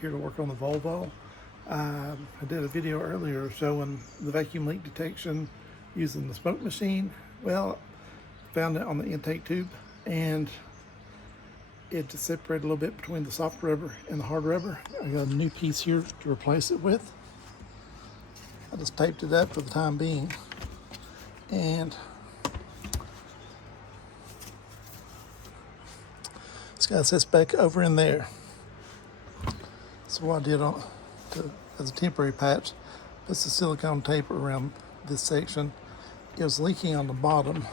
here to work on the Volvo. I did a video earlier showing the vacuum leak detection using the smoke machine. Well, found it on the intake tube and it just separated a little bit between the soft rubber and the hard rubber. I got a new piece here to replace it with. I just taped it up for the time being, and this guy sits back over in there. So what I did as a temporary patch, put some silicone tape around this section. It was leaking on the bottom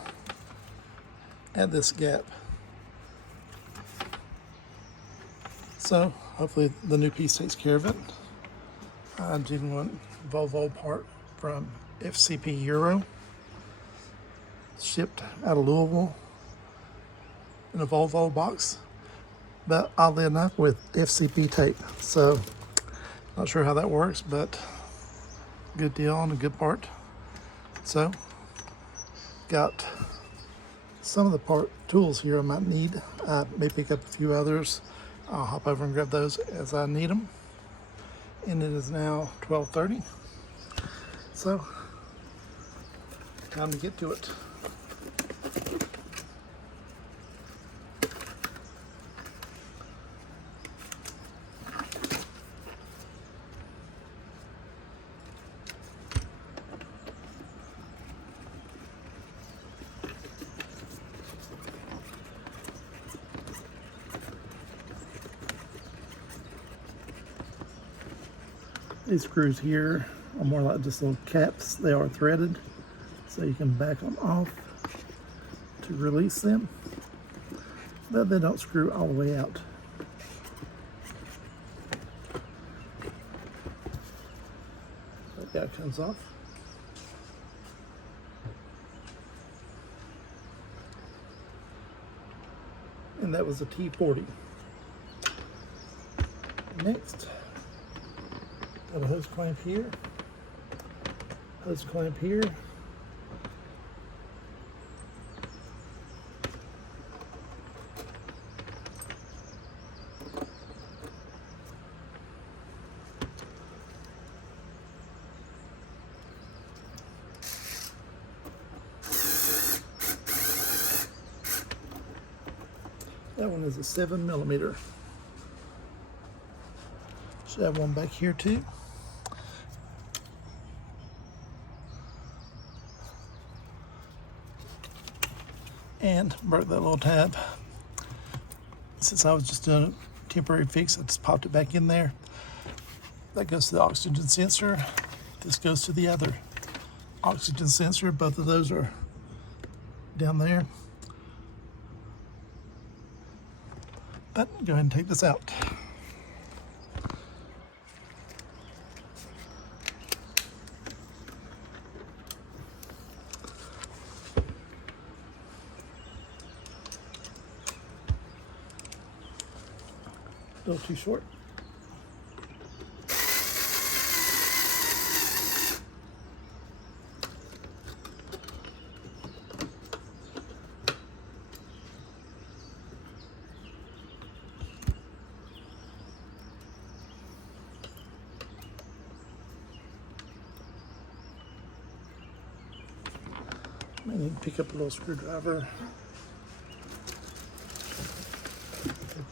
at this gap. So hopefully the new piece takes care of it. Genuine Volvo part from FCP Euro, shipped out of Louisville in a Volvo box, but oddly enough with FCP tape. So not sure how that works, but good deal on a good part. So got some of the tools here I might need. I may pick up a few others. I'll hop over and grab those as I need them. And it is now 12:30. So time to get to it. These screws here are more like just little caps. They are threaded, so you can back them off to release them, but they don't screw all the way out. That guy comes off. And that was a T40. Next, got a hose clamp here, hose clamp here, that one is a 7mm. Should have one back here too. And broke that little tab. Since I was just doing a temporary fix, I just popped it back in there. That goes to the oxygen sensor. This goes to the other oxygen sensor. Both of those are down there. But go ahead and take this out. A little too short. I need to pick up a little screwdriver.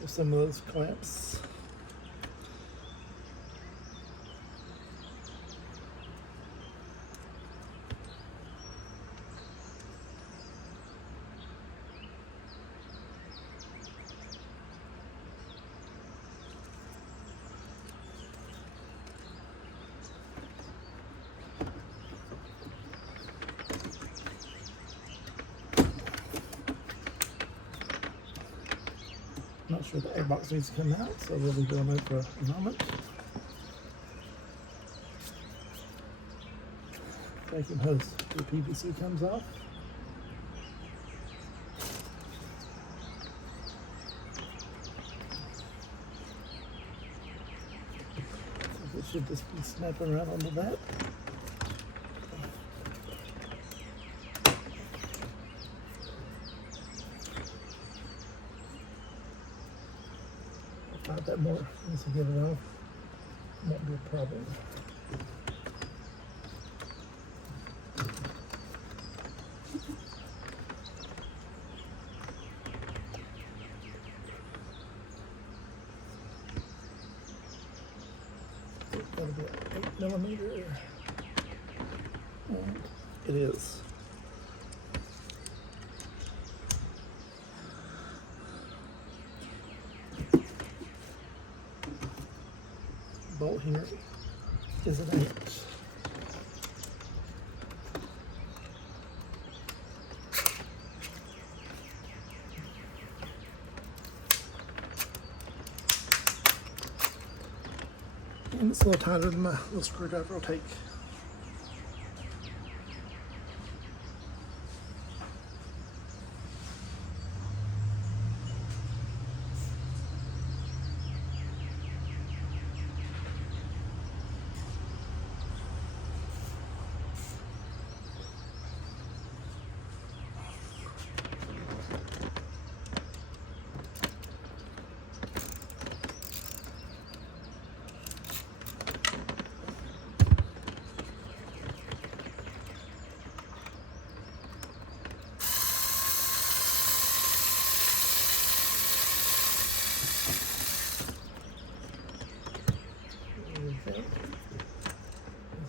Take some of those clamps. Not sure the air box needs to come out, so we'll leave it on there for a moment. Vacuum hose, the PVC comes off. So it should just be snapping right onto that. Not that more, once you get it off. Might be a problem. That'll be an 8mm. And it is. Bolt here is an 8. And it's a little tighter than my little screwdriver will take.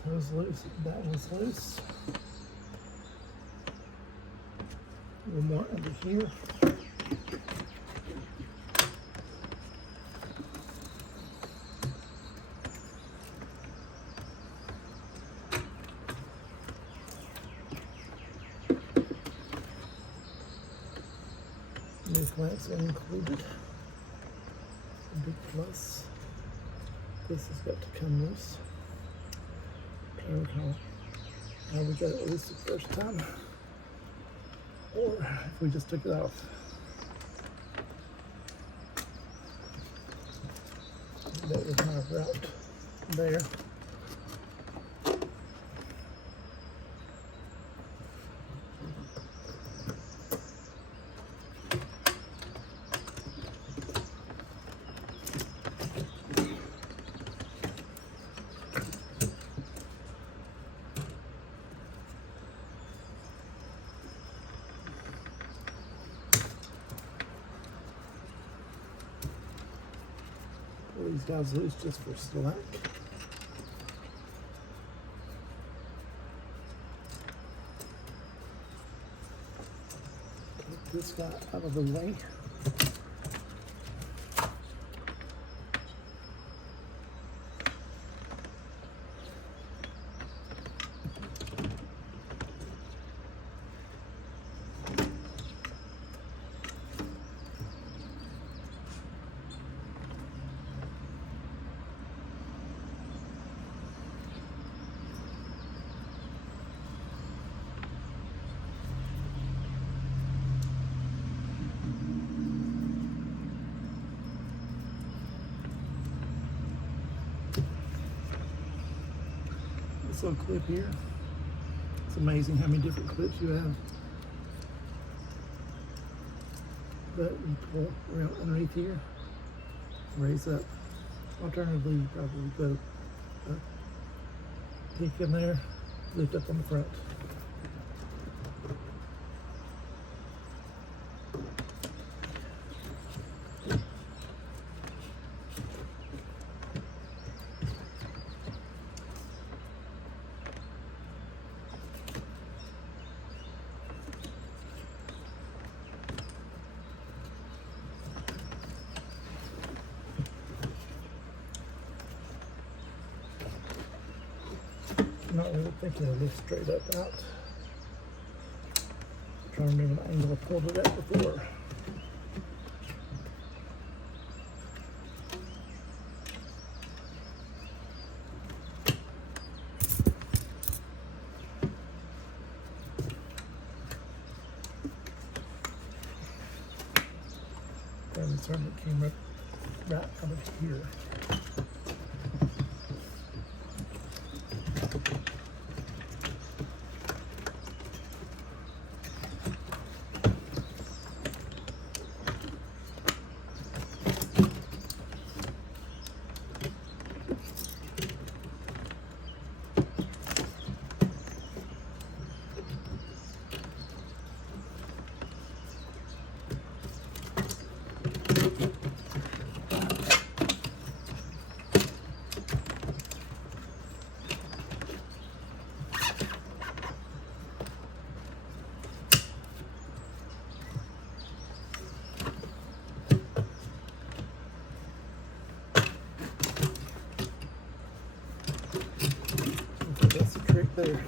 This one's loose, that one's loose. A little more under here. These clamps are included. A big plus. This has got to come loose. I don't know how we got it loose the first time, or if we just took it off. That was my route there. Pull these guys loose just for slack. Take this guy out of the way. This little clip here, it's amazing how many different clips you have. But you pull around underneath here, raise up. Alternatively, you probably put a peak in there, lift up on the front. I'm not really thinking it'll lift straight up out. I'm trying to remember the angle I pulled it at before. And the turn that came up right out of here. there.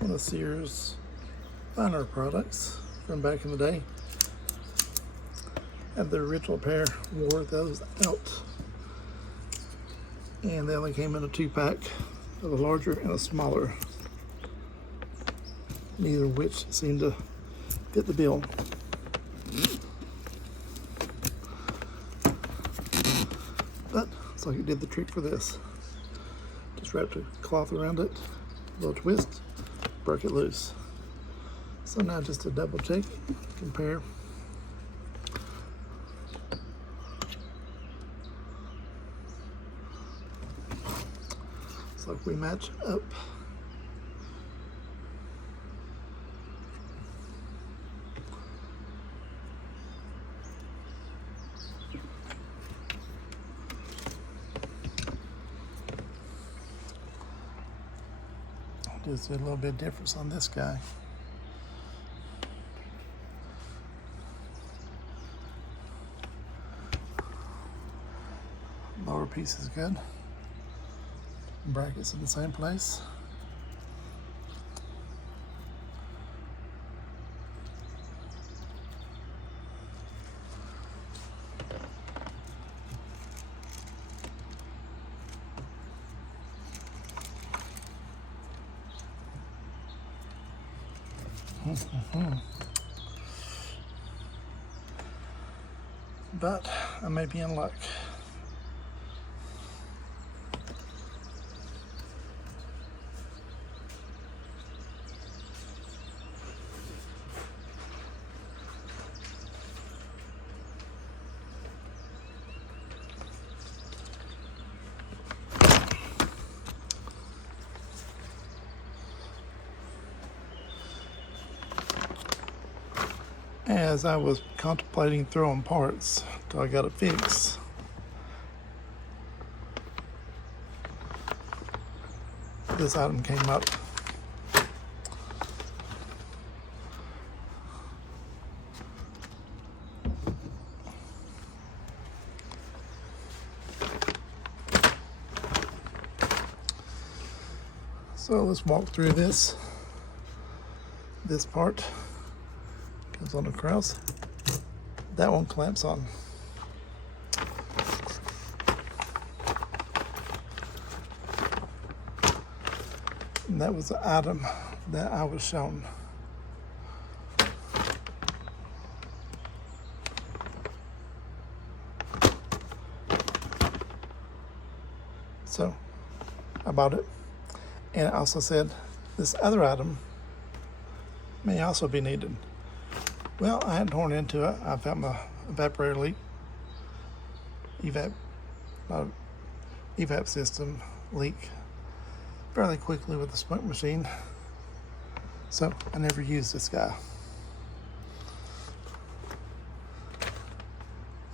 One of Sears' finer products from back in the day. And the original pair wore those out. And they only came in a 2-pack of a larger and a smaller. Neither of which seemed to fit the bill. But looks like it did the trick for this. Just wrapped a cloth around it, a little twist, broke it loose. So now just to double check, compare. Looks like we match up. Just a little bit of difference on this guy. Lower piece is good. Brackets in the same place. But I may be in luck. As I was contemplating throwing parts till I got it fixed, this item came up. So let's walk through this. This part comes on across. That one clamps on. And that was the item that I was shown. So I bought it. And it also said this other item may also be needed. Well, I hadn't torn into it. I found my evaporator leak, evap system leak fairly quickly with the smoke machine. So I never used this guy.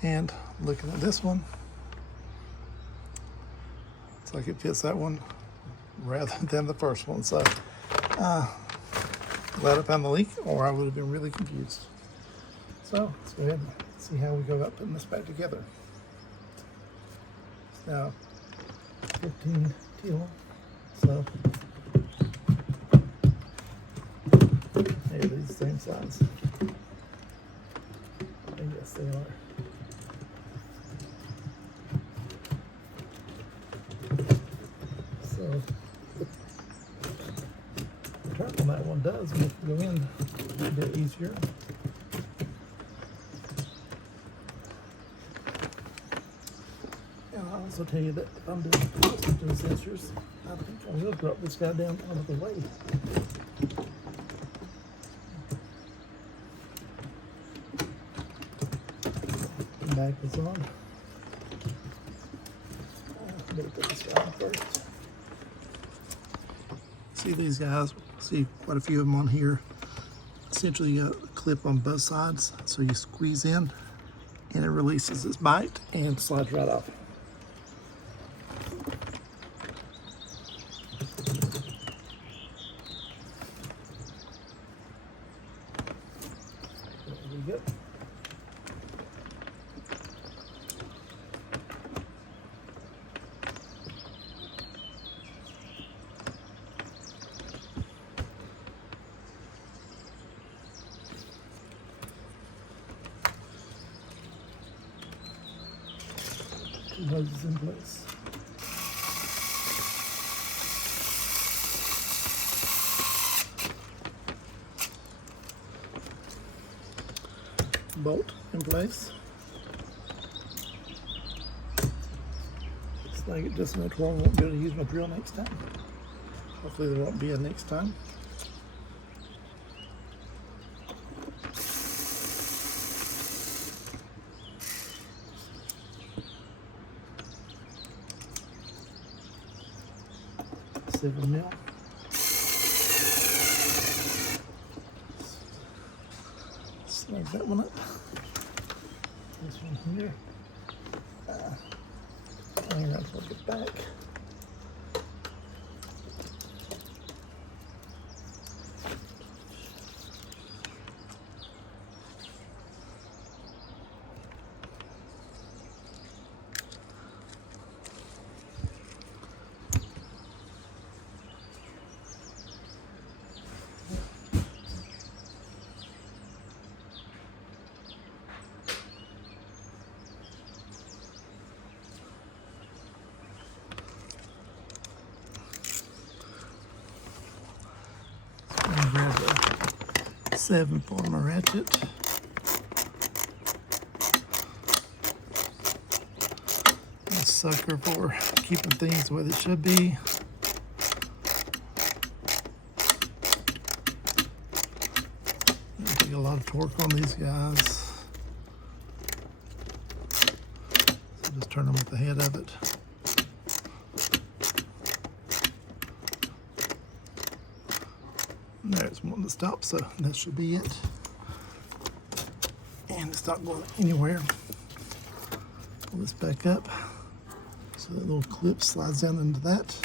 And looking at this one, it's like it fits that one rather than the first one. So glad I found the leak, or I would have been really confused. So let's go ahead and see how we go about putting this back together. It's now 15 teal. So hey, these the same size. I guess they are. So the turn on that one does make it go in a bit easier. And I'll also tell you that if I'm doing oxygen sensors, I think I will drop this guy down out of the way. The back is on. Better put this guy on first. See these guys? See quite a few of them on here. Essentially, you got a clip on both sides, so you squeeze in, and it releases its bite and slides right off. There we go. Two hoses in place. Bolt in place. Snag it just enough where I won't be able to use my drill next time. Hopefully there won't be a next time. $7 mil. Snag that one up. This one here. And I'll plug it back. Grab a 7 for my ratchet. A sucker for keeping things the way they should be. Take a lot of torque on these guys. So just turn them at the head of it. There's one to stop, so that should be it. And it's not going anywhere. Pull this back up so that little clip slides down into that.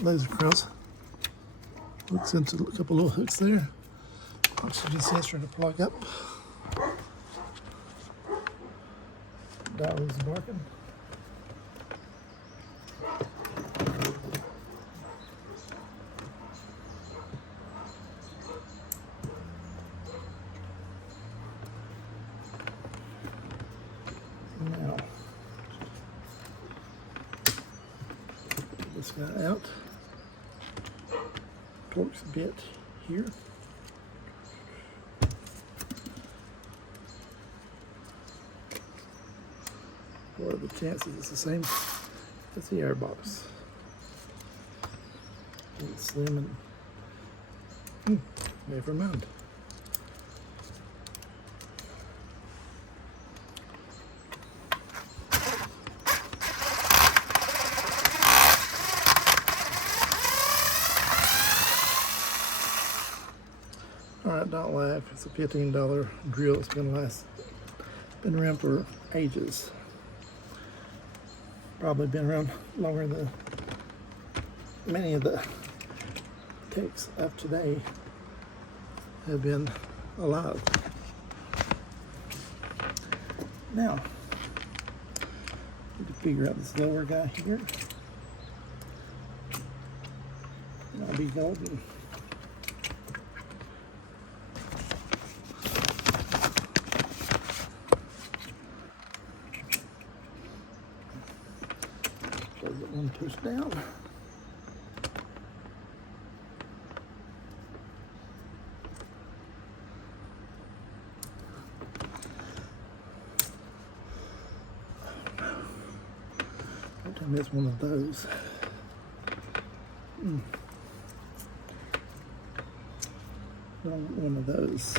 Laser cross hooks into a couple little hooks there. Oxygen sensor to plug up. Dog is barking. guy out. Torx bit here. What are the chances it's the same as the airbox? It's slim and never mind. Alright, don't laugh. It's a $15 drill. It's been around for ages. Probably been around longer than many of the techs of today have been alive. Now, need to figure out this lower guy here. And I'll be golden. Close it one push down. I miss one of those. Don't want one of those.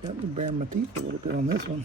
Got me baring my teeth a little bit on this one.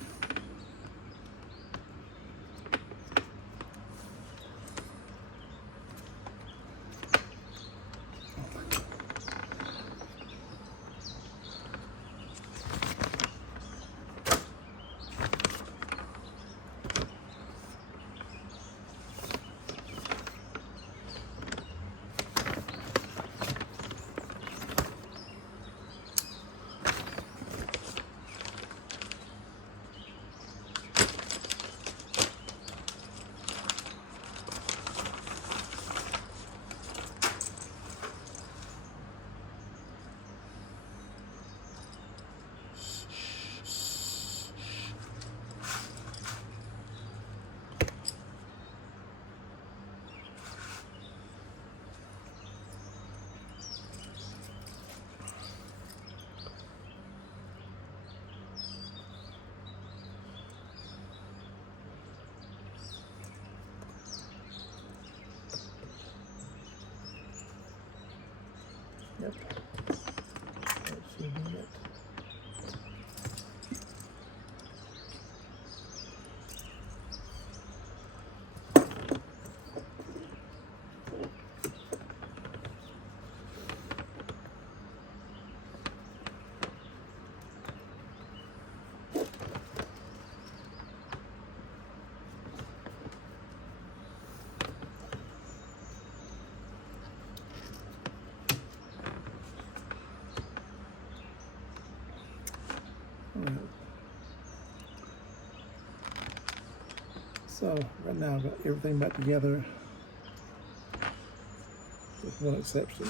Yep. That should be it. So right now I've got everything back together with one exception.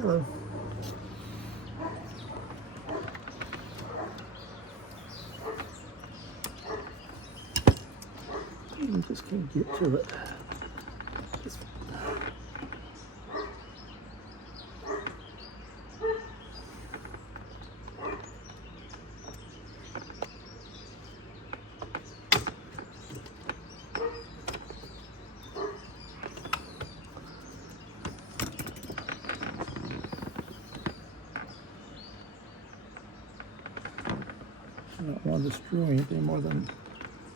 Hello. You just can't get to it. Just... I don't want to destroy anything more than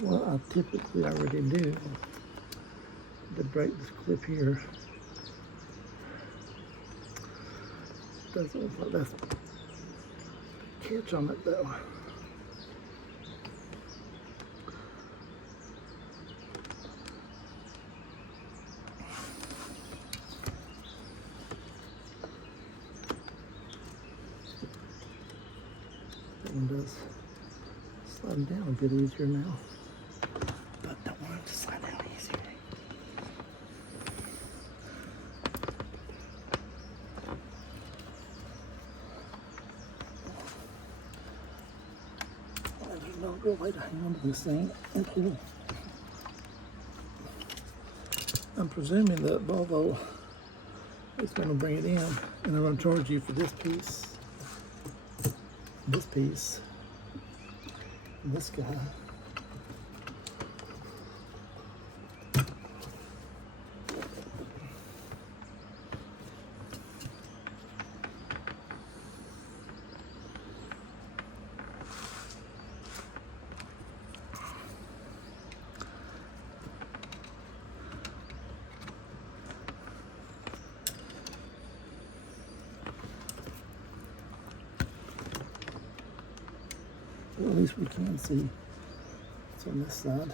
what I typically already do. To break this clip here. Doesn't look like that's the catch on it though. That one does slide down a bit easier now, but don't want it to slide down easier. There's no good way to hang on to this thing. I'm presuming that Volvo is going to bring it in, and I'm going to charge you for this piece, and this guy. Well, at least we can see what's on this side.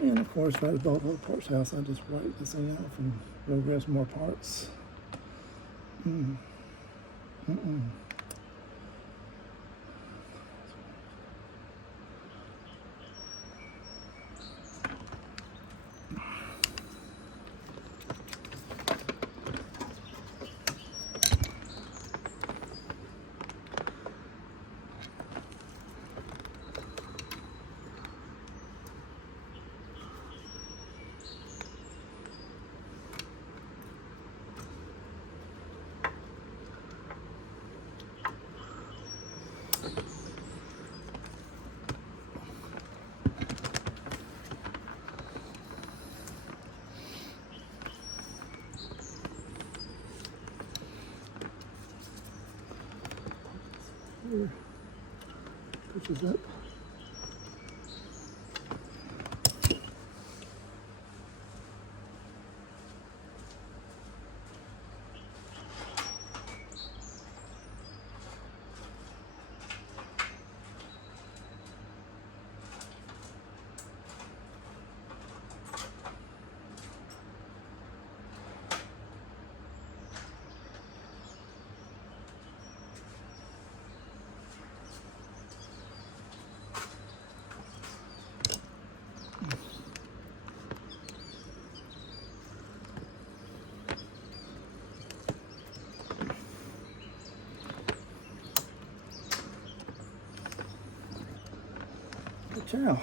And of course, right at the Volvo Parts House, I just write this thing off and go grab some more parts. Here, pushes up. Ciao.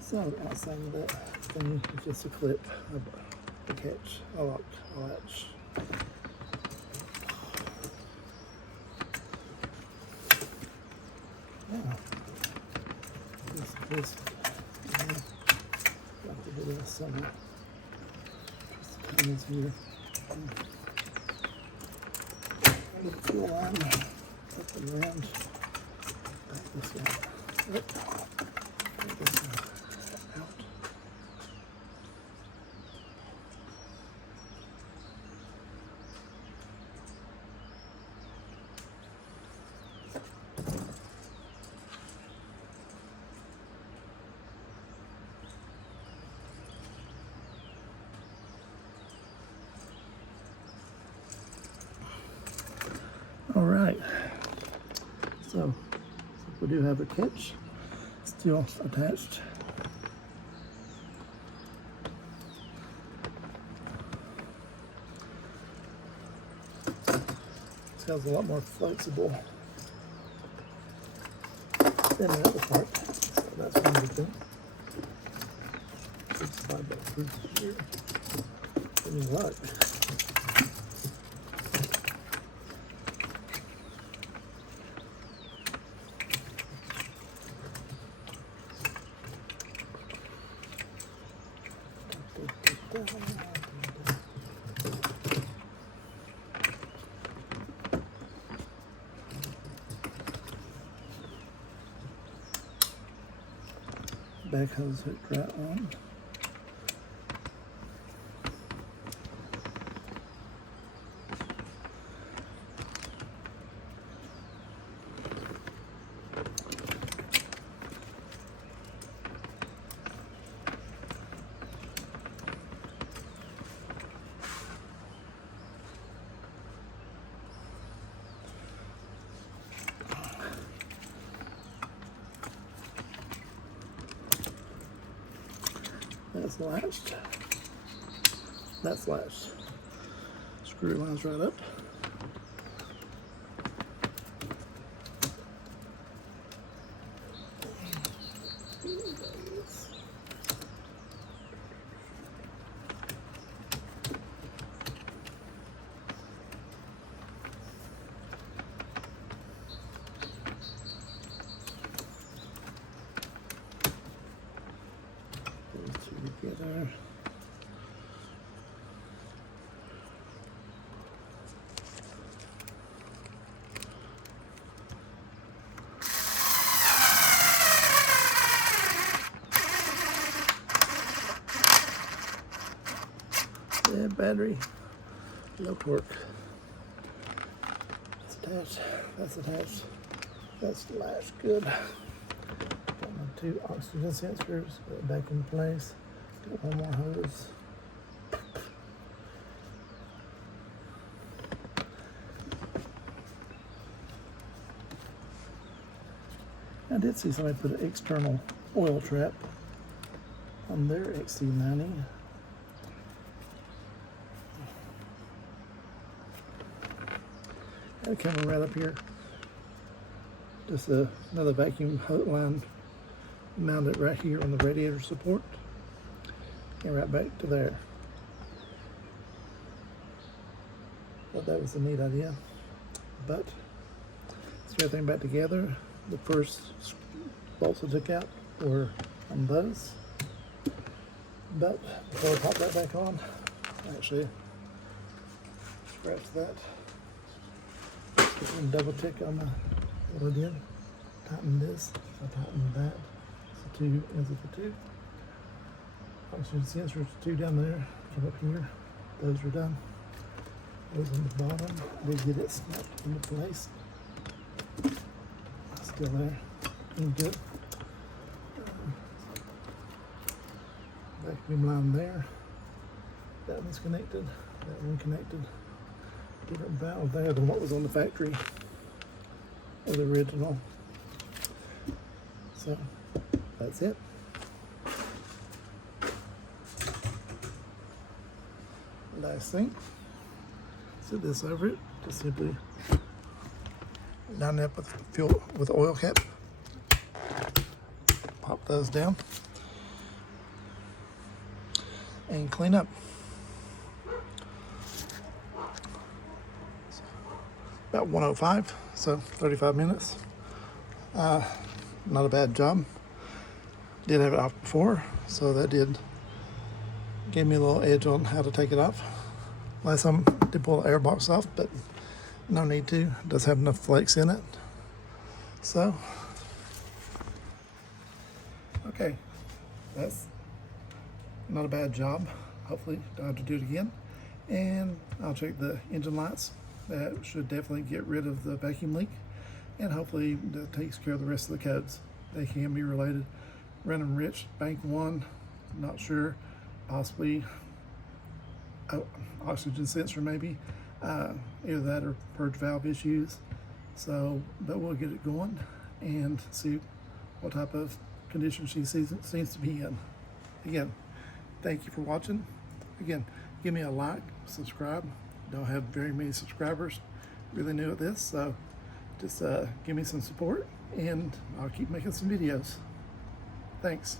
So outside of that thing is just a clip, a catch, a lock, a latch. Yeah. This got to get it somewhere. Just the pins here. And the fuel line up and around. Back this way. Yep. Take this out. All right, so we do have a catch still attached. This guy's a lot more flexible than the other part, so that's one good thing. Just slide that through here. Any luck? Back hose hooked right on. That's latched. That's latched. Screw lines right up. Together. Yeah, battery, low torque. That's attached. That's attached. That's latched good. Got my 2 oxygen sensors. Put it back in place. Got one more hose. I did see somebody put an external oil trap on their XC90. Got a camera right up here. Just another vacuum hose line mounted right here on the radiator support. And right back to there. Thought that was a neat idea. But let's get everything back together. The first bolts I took out were on those. But before I pop that back on, actually scratch that. And double check on what I did. Tighten this. I tightened that. So 2 ends of the 2. Oxygen sensors, 2 down there, come up here. Those are done. Those on the bottom, I did get it snapped into place. Still there, doing good. Vacuum line there. That one's connected. That one connected. Different valve there than what was on the factory or the original. So that's it. Last thing, set this over it, just simply line it up with fuel with oil cap, pop those down, and clean up. About 105, so 35 minutes. Not a bad job. Did have it off before, so that did give me a little edge on how to take it off. Last time I did pull the air box off, but no need to. It does have enough flakes in it. So, okay, that's not a bad job. Hopefully don't have to do it again. And I'll check the engine lights. That should definitely get rid of the vacuum leak, and hopefully that takes care of the rest of the codes. They can be related. Random Rich, Bank 1, not sure, possibly oxygen sensor maybe, either that or purge valve issues. So, but we'll get it going and see what type of condition she seems to be in. Again, thank you for watching. Again, give me a like, subscribe. Don't have very many subscribers, really new at this, so just give me some support and I'll keep making some videos. Thanks.